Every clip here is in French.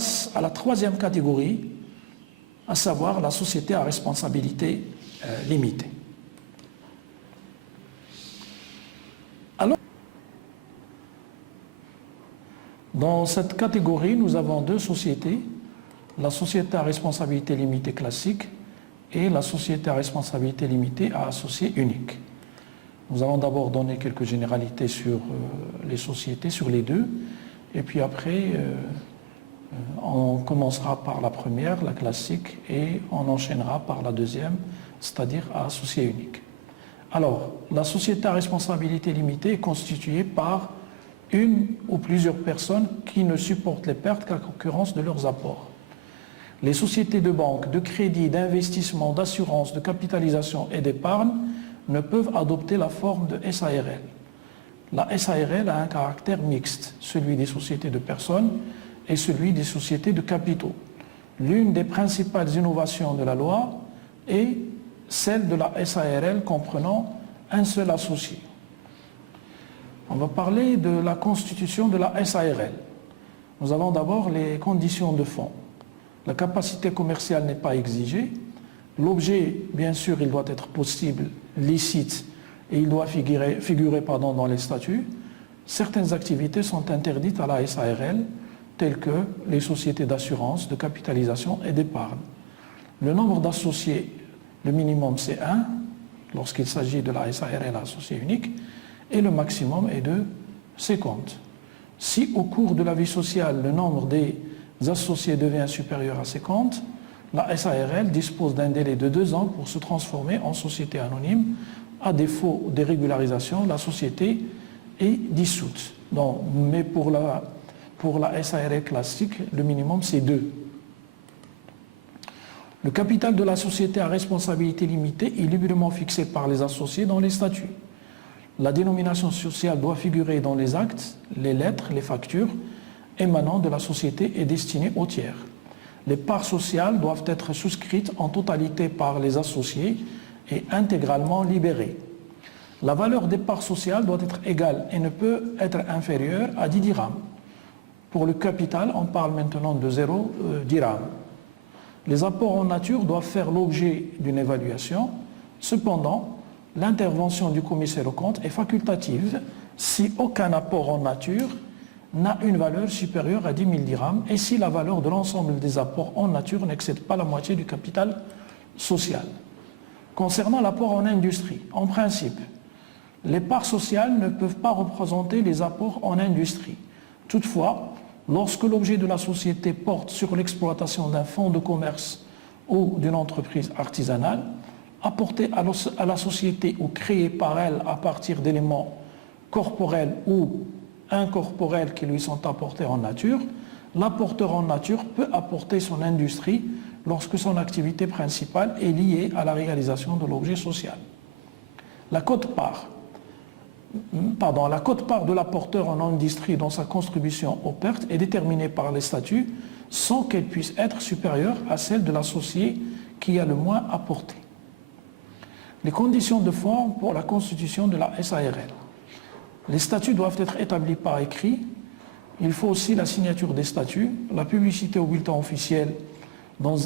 passe à la troisième catégorie, à savoir la société à responsabilité limitée. Alors, dans cette catégorie, nous avons deux sociétés, la société à responsabilité limitée classique et la société à responsabilité limitée à associé unique. Nous allons d'abord donner quelques généralités sur les sociétés, sur les deux, et puis après, on commencera par la première, la classique, et on enchaînera par la deuxième, c'est-à-dire à associé unique. Alors, la société à responsabilité limitée est constituée par une ou plusieurs personnes qui ne supportent les pertes qu'à concurrence de leurs apports. Les sociétés de banque, de crédit, d'investissement, d'assurance, de capitalisation et d'épargne ne peuvent adopter la forme de SARL. La SARL a un caractère mixte, celui des sociétés de personnes et celui des sociétés de capitaux. L'une des principales innovations de la loi est celle de la SARL comprenant un seul associé. On va parler de la constitution de la SARL. Nous avons d'abord les conditions de fond. La capacité commerciale n'est pas exigée. L'objet, bien sûr, il doit être possible, licite, et il doit figurer dans les statuts. Certaines activités sont interdites à la SARL, telles que les sociétés d'assurance, de capitalisation et d'épargne. Le nombre d'associés, le minimum c'est 1, lorsqu'il s'agit de la SARL associée unique, et le maximum est de 50. Si au cours de la vie sociale, le nombre des associés devient supérieur à 50, la SARL dispose d'un délai de 2 ans pour se transformer en société anonyme. À défaut des régularisations, la société est dissoute. Donc, mais pour la SARL classique, le minimum c'est 2. Le capital de la société à responsabilité limitée est librement fixé par les associés dans les statuts. La dénomination sociale doit figurer dans les actes, les lettres, les factures émanant de la société et destinées aux tiers. Les parts sociales doivent être souscrites en totalité par les associés et intégralement libérées. La valeur des parts sociales doit être égale et ne peut être inférieure à 10 dirhams. Pour le capital, on parle maintenant de 0 dirhams. Les apports en nature doivent faire l'objet d'une évaluation. Cependant, l'intervention du commissaire aux comptes est facultative si aucun apport en nature n'a une valeur supérieure à 10 000 dirhams et si la valeur de l'ensemble des apports en nature n'excède pas la moitié du capital social. Concernant l'apport en industrie, en principe, les parts sociales ne peuvent pas représenter les apports en industrie. Toutefois, lorsque l'objet de la société porte sur l'exploitation d'un fonds de commerce ou d'une entreprise artisanale, apporté à la société ou créé par elle à partir d'éléments corporels ou incorporels qui lui sont apportés en nature, l'apporteur en nature peut apporter son industrie lorsque son activité principale est liée à la réalisation de l'objet social. La quote-part de l'apporteur en industrie dans sa contribution aux pertes est déterminée par les statuts sans qu'elle puisse être supérieure à celle de l'associé qui a le moins apporté. Les conditions de forme pour la constitution de la SARL. Les statuts doivent être établis par écrit. Il faut aussi la signature des statuts, la publicité au bulletin officiel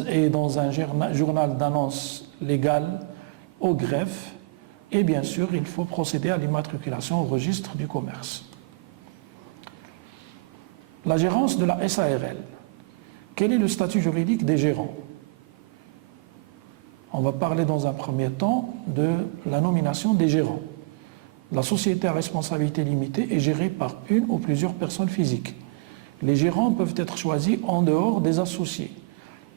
et dans un journal d'annonce légale, au greffe, et bien sûr, il faut procéder à l'immatriculation au registre du commerce. La gérance de la SARL. Quel est le statut juridique des gérants? On va parler dans un premier temps de la nomination des gérants. La société à responsabilité limitée est gérée par une ou plusieurs personnes physiques. Les gérants peuvent être choisis en dehors des associés.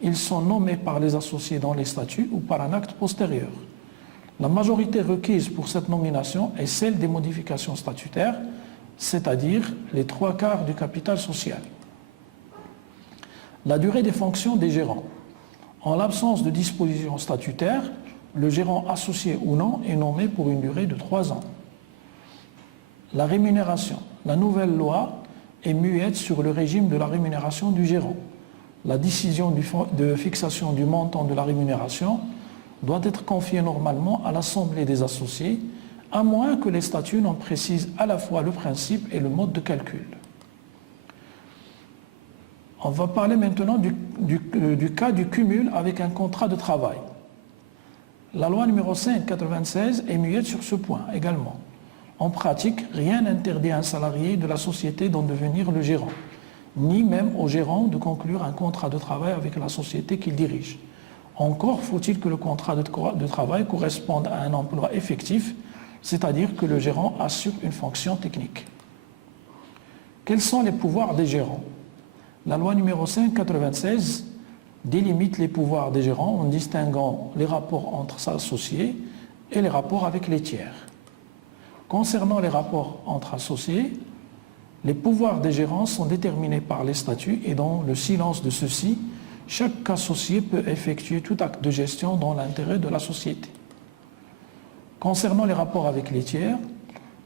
Ils sont nommés par les associés dans les statuts ou par un acte postérieur. La majorité requise pour cette nomination est celle des modifications statutaires, c'est-à-dire les 3/4 du capital social. La durée des fonctions des gérants. En l'absence de dispositions statutaires, le gérant associé ou non est nommé pour une durée de 3 ans. La rémunération. La nouvelle loi est muette sur le régime de la rémunération du gérant. La décision de fixation du montant de la rémunération doit être confiée normalement à l'Assemblée des associés, à moins que les statuts n'en précisent à la fois le principe et le mode de calcul. On va parler maintenant du cas du cumul avec un contrat de travail. La loi numéro 5/96 est muette sur ce point également. En pratique, rien n'interdit à un salarié de la société d'en devenir le gérant, ni même au gérant de conclure un contrat de travail avec la société qu'il dirige. Encore faut-il que le contrat de travail corresponde à un emploi effectif, c'est-à-dire que le gérant assure une fonction technique. Quels sont les pouvoirs des gérants? La loi numéro 5/96 délimite les pouvoirs des gérants en distinguant les rapports entre associés et les rapports avec les tiers. Concernant les rapports entre associés, les pouvoirs des gérants sont déterminés par les statuts et dans le silence de ceux-ci, chaque associé peut effectuer tout acte de gestion dans l'intérêt de la société. Concernant les rapports avec les tiers,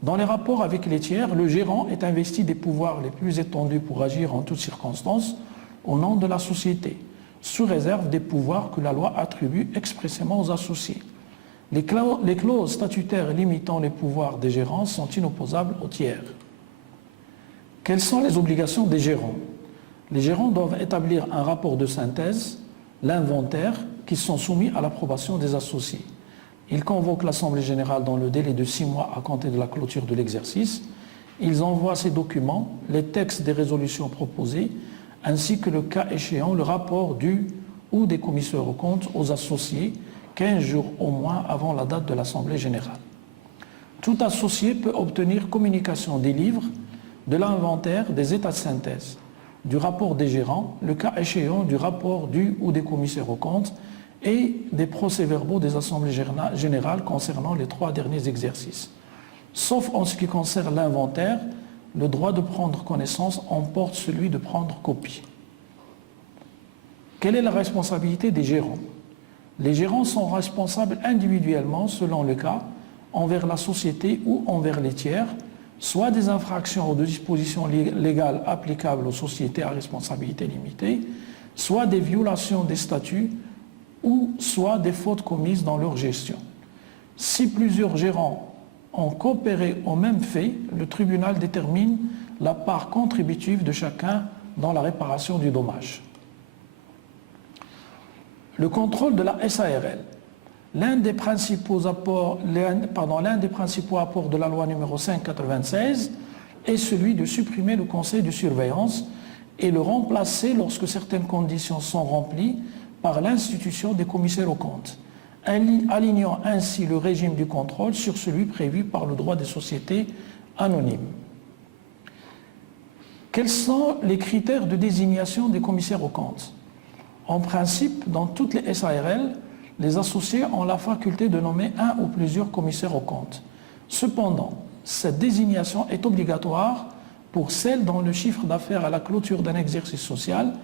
dans les rapports avec les tiers, le gérant est investi des pouvoirs les plus étendus pour agir en toutes circonstances au nom de la société, sous réserve des pouvoirs que la loi attribue expressément aux associés. Les clauses statutaires limitant les pouvoirs des gérants sont inopposables aux tiers. Quelles sont les obligations des gérants? Les gérants doivent établir un rapport de synthèse, l'inventaire, qui sont soumis à l'approbation des associés. Ils convoquent l'Assemblée générale dans le délai de 6 mois à compter de la clôture de l'exercice. Ils envoient ces documents, les textes des résolutions proposées, ainsi que le cas échéant, le rapport du ou des commissaires aux comptes aux associés 15 jours au moins avant la date de l'Assemblée générale. Tout associé peut obtenir communication des livres, de l'inventaire, des états de synthèse, du rapport des gérants, le cas échéant du rapport du ou des commissaires aux comptes et des procès-verbaux des assemblées générales concernant les 3 derniers exercices. Sauf en ce qui concerne l'inventaire, le droit de prendre connaissance emporte celui de prendre copie. Quelle est la responsabilité des gérants? Les gérants sont responsables individuellement, selon le cas, envers la société ou envers les tiers, soit des infractions aux dispositions légales applicables aux sociétés à responsabilité limitée, soit des violations des statuts ou soit des fautes commises dans leur gestion. Si plusieurs gérants ont coopéré au même fait, le tribunal détermine la part contributive de chacun dans la réparation du dommage. Le contrôle de la SARL. L'un des principaux apports de la loi numéro 5/96 est celui de supprimer le conseil de surveillance et le remplacer lorsque certaines conditions sont remplies par l'institution des commissaires aux comptes, alignant ainsi le régime du contrôle sur celui prévu par le droit des sociétés anonymes. Quels sont les critères de désignation des commissaires aux comptes? En principe, dans toutes les SARL, les associés ont la faculté de nommer un ou plusieurs commissaires aux comptes. Cependant, cette désignation est obligatoire pour celles dont le chiffre d'affaires à la clôture d'un exercice social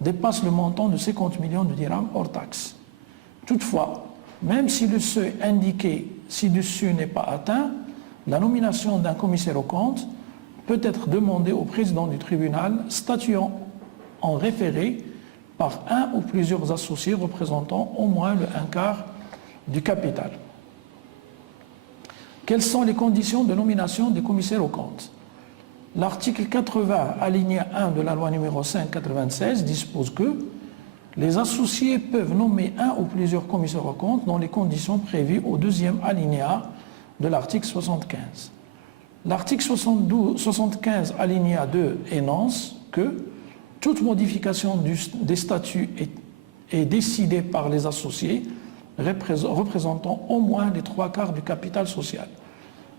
dépasse le montant de 50 millions de dirhams hors taxe. Toutefois, même si le seuil indiqué ci-dessus n'est pas atteint, la nomination d'un commissaire aux comptes peut être demandée au président du tribunal statuant en référé par un ou plusieurs associés représentant au moins le 1/4 du capital. Quelles sont les conditions de nomination des commissaires aux comptes? L'article 80, alinéa 1 de la loi numéro 5/96 dispose que les associés peuvent nommer un ou plusieurs commissaires aux comptes dans les conditions prévues au 2e alinéa de l'article 75. L'article 75, alinéa 2 énonce que toute modification des statuts est décidée par les associés représentant au moins les 3/4 du capital social.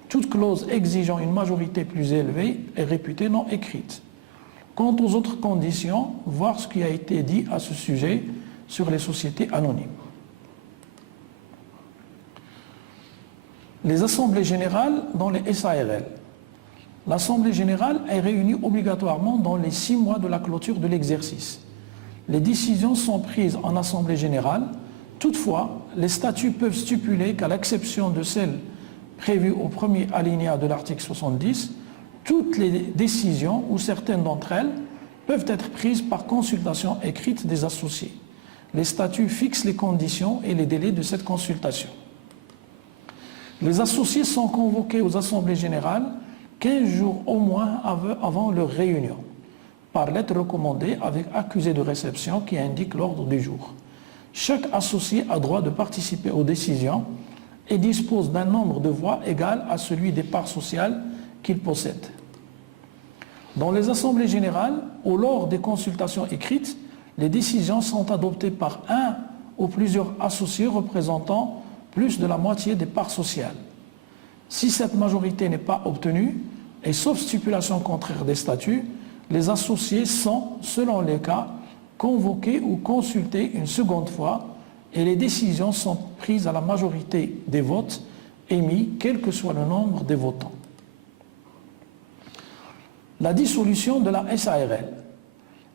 Toute clause exigeant une majorité plus élevée est réputée non écrite. Quant aux autres conditions, voir ce qui a été dit à ce sujet sur les sociétés anonymes. Les assemblées générales dans les SARL. L'Assemblée générale est réunie obligatoirement dans les 6 mois de la clôture de l'exercice. Les décisions sont prises en Assemblée générale. Toutefois, les statuts peuvent stipuler qu'à l'exception de celles prévues au 1er alinéa de l'article 70, toutes les décisions ou certaines d'entre elles peuvent être prises par consultation écrite des associés. Les statuts fixent les conditions et les délais de cette consultation. Les associés sont convoqués aux assemblées générales 15 jours au moins avant leur réunion. par lettre recommandée avec accusé de réception qui indique l'ordre du jour. Chaque associé a droit de participer aux décisions et dispose d'un nombre de voix égal à celui des parts sociales qu'il possède. Dans les assemblées générales ou lors des consultations écrites, les décisions sont adoptées par un ou plusieurs associés représentant plus de la moitié des parts sociales. Si cette majorité n'est pas obtenue, et sauf stipulation contraire des statuts, les associés sont, selon les cas, convoqués ou consultés une seconde fois et les décisions sont prises à la majorité des votes émis, quel que soit le nombre des votants. La dissolution de la SARL.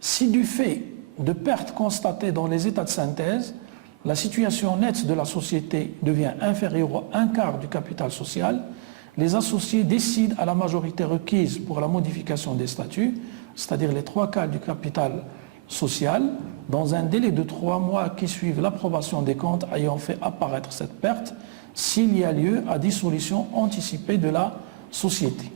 Si du fait de pertes constatées dans les états de synthèse, la situation nette de la société devient inférieure à un quart du capital social, les associés décident à la majorité requise pour la modification des statuts, c'est-à-dire les 3/4 du capital social, dans un délai de 3 mois qui suivent l'approbation des comptes ayant fait apparaître cette perte, s'il y a lieu à dissolution anticipée de la société.